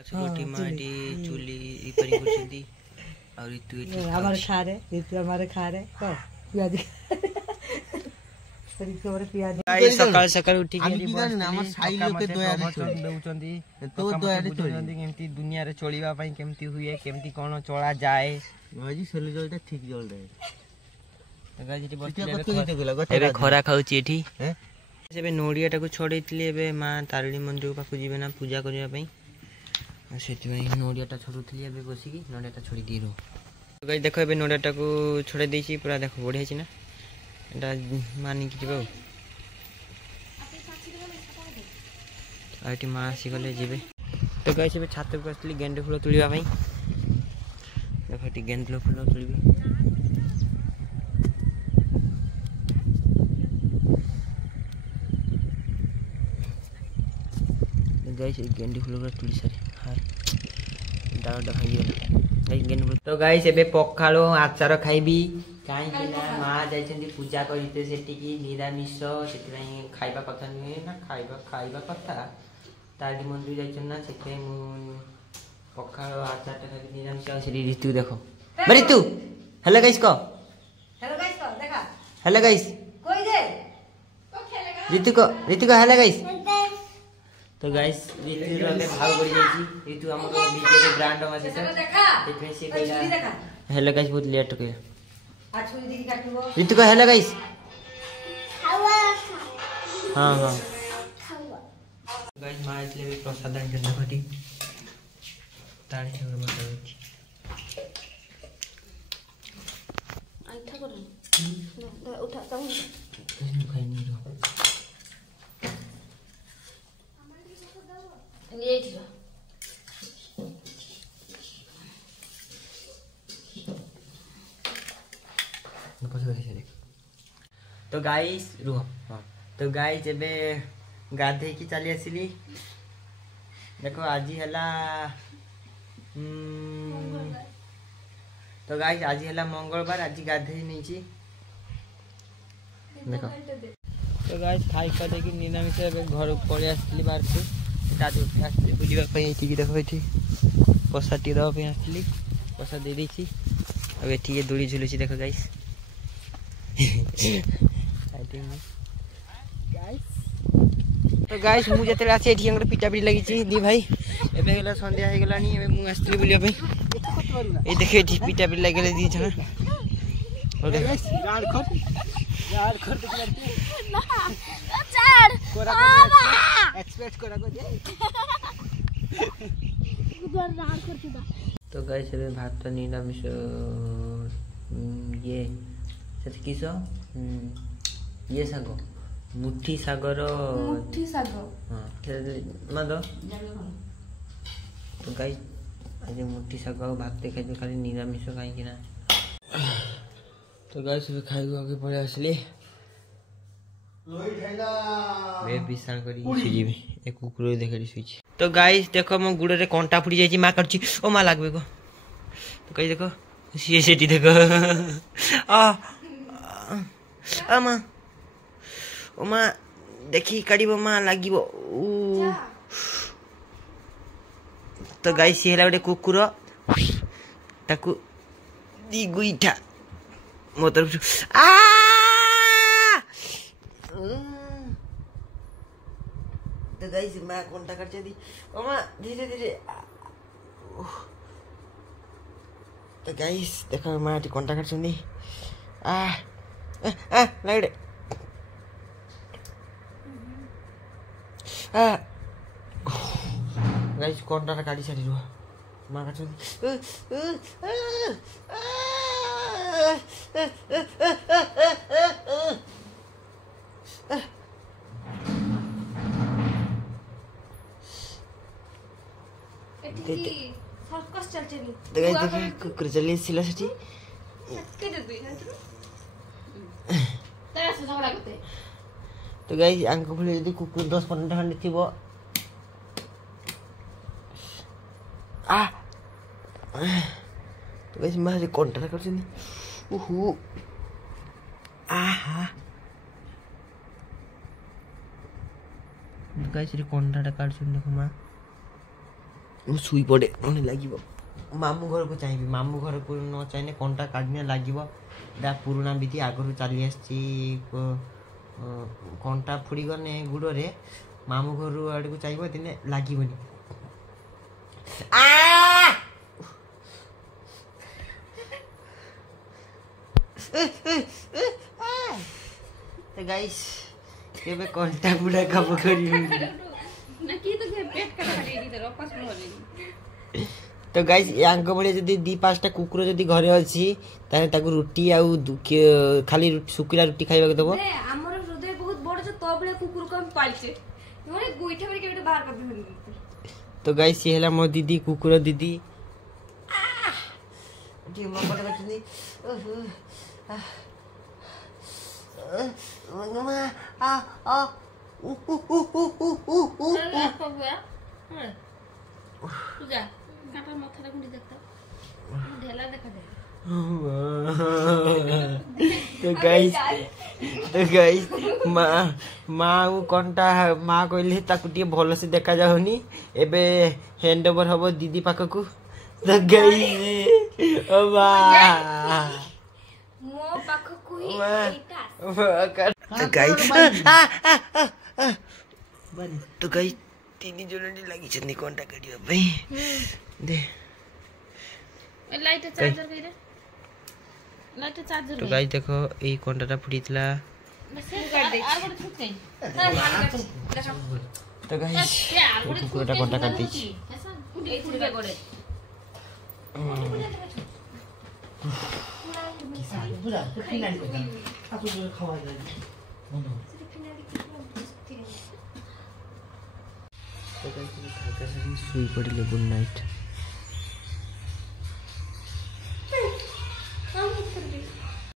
गोटी माटी चुली इपरी करछंती और ऋतु एठी हमारे खारे ऋतु हमारे खारे को पियाज ऋतु हमारे पियाज गाइस सकाळ सकाळ उठी के हम की जानि हमर साई लोग के दया रे देउचंती तो दया रे चोरी केमती दुनिया रे चोलीबा पई केमती हुए केमती कोन चोला जाए भाजी सेले जलटा ठीक जल रे गाइस एठी बस एबे खरा खाउची एठी हैं एबे नोडिया टाको छोड़ैतली एबे मां तारिणी मंदिर पाखु जिबे ना पूजा करिया पई सेति नोडिया टा छोड़ुतली एबे बसी की नोडिया टा छोड़ी दिरो गाइस देखो एबे नोडिया टाको छोड़े देछि पूरा देखो बढ़िया छि ना एटा मानी कि जिबो आइटी मां आसी गले जिबे तो गाइस एबे छात को असली गेंडे फूल तुलिबा पई देखो टी गेंडे फूल तुलिबी गाइस गेंडे फूल का तुली सारी हाय डाटा खाई गेला गाइस गेंडे फूल तो गाइस एबे पखालो आचार खाइबी काई कि ना मां जाइछन्ती पूजा करिते सेठी की निरामिष सेति पई खाइबा कथा नुहे ना खाइबा कथा तारी मंदिर जाइछन ना सेथे मु पखालो आचार ता खाइ निरामिष सेठी ऋतु देखो ऋतु हेलो गाइस को देखा हेलो गाइस कोई दे ऋतु को हेलो गाइस तो गाइस ऋतु रे भाव बढ़ी जाई ऋतु हमरो बीजे रे ब्रांड मा से देखा से कहला हेलो गाइस बहुत लेट के आछुरी दी काटबो ऋतु को हेलो गाइस हां हां गाइस मां इसले भी प्रसाद के देखोटी ताणी से बताउची आइठा कर उठा ताऊ खाई नहीं रो तो गाइस रुह हाँ तो गाइस एबे गाधे की चली आसिली देखो आज हला तो गाइस आज हला मंगलवार आज गाधे नहीं छी देखो तो गाइस खाई का देखि निरामिष एबे घर पळे आसली बाहर से दादू आसली बुलिबा पई एठी की देखो एठी पसाटी दवा पे आसली पसा दे दी छी अब एठी के दूरी झुलुची देखो गाइस तो गाइस मु जते आसे एठी अंगर पिटा पिटी लागि छी दी भाई एबे गेला संध्या हे गेलानी एबे मु आसली बुलिबा पई ए देखे एठी पिटा पिटी लागि गेले दी छना और गाइस गाड़ खट ना चार कोरा एक्सपेक्ट करा को दे गुजर राड करछुदा तो गाइस एबे भात निरामिष ये सेत किसो ये सागो मुठी साग हां मादो तो गाइस आज मुठी साग भात खाइ खाली निरामिष खाइ कि ना तो गाइस एबे खाइबो आगे पड़े आसले बे बिसाण करी सुजी में एक कुकुर देखली सुजी तो गाइस देखो मो गुड़ रे कंटा फुटी जाई मां करछि ओ मां लागबे को तो कहि देखो सी सेटी देखो आ मां ओ मां देखि काडीबो मां लागिबो तो गाइस हेला गोटे कुकुर ताकू दी गुइठा मो तरफ आ तो गाइस मैं कोंटा कर दी ओ मां धीरे धीरे तो गाइस देखो मां टी कोंटा कर छंदी आ लाइड गाइस कोंटा काटी सारी रो मां कर छंदी सर्कस चल चली तो गाइस देखो कुकुर चली सिला सेठी के दे दे तेरा से झगड़ा करते तो गाइस आंको फुले यदि कुकुर 10-15 खंड थिबो आ तो गाइस मारे कंट्रा करछनी ओहो आहा गाइस रे कंट्राटा काढछन देखो मा ମୁଁ ଶୋଇ ପଡ଼େ ମାନେ ଲାଗିବ ମାମୁଁ ଘରକୁ ଚାହିଁବି ମାମୁଁ ଘରକୁ ନ ଚାହିଁଲେ କଣ୍ଟା କାଢ଼ିଲେ ଲାଗିବ ଏଇଟା ପୁରୁଣା ବିଧି ଆଗରୁ ଚାଲି ଆସିଛି କଣ୍ଟା ଫୁଡ଼ିଗଲେ ଗୁଡ଼ରେ ମାମୁଁ ଘରୁ ଆଡ଼କୁ ଚାହିଁବ ଦିନେ ଲାଗିବନି गाइस केबे कंटा बुडा काम करी तो गाइस यांको बळे जदी 2-5टा कुकुर जदी घरे अछि ताने ताकू रोटी आउ खाली सुकिला रोटी खाइबा के देबो हमर हृदय बहुत बड़ छ तो बळे कुकुर को हम पालछे माने गोइठा पर केबे बाहर कर दे तो गाइस ये हला मो दीदी कुकुर दीदी जी मो पट बचनी मम्मा आ पूजा काटा माथा गुंडी देखता ढेला देखा दे तो गाइस माँ कंटा माँ कहले ताकू टी भल से देखा जाउनी एबे हैंड ओवर हबो दीदी पाखकू तो गाइस ओ माँ मो पाखकू ही तो गाइस तीन जन लगी छनी कंटा काटिया भाई दे लाइट चार्जर कइरे लाइट चार्जर तो गाइस देखो ए कंटाटा फुडीतला तो गाइस कुकुरटा कंटा काट दैछि सुई पड़िले गुड नाइट।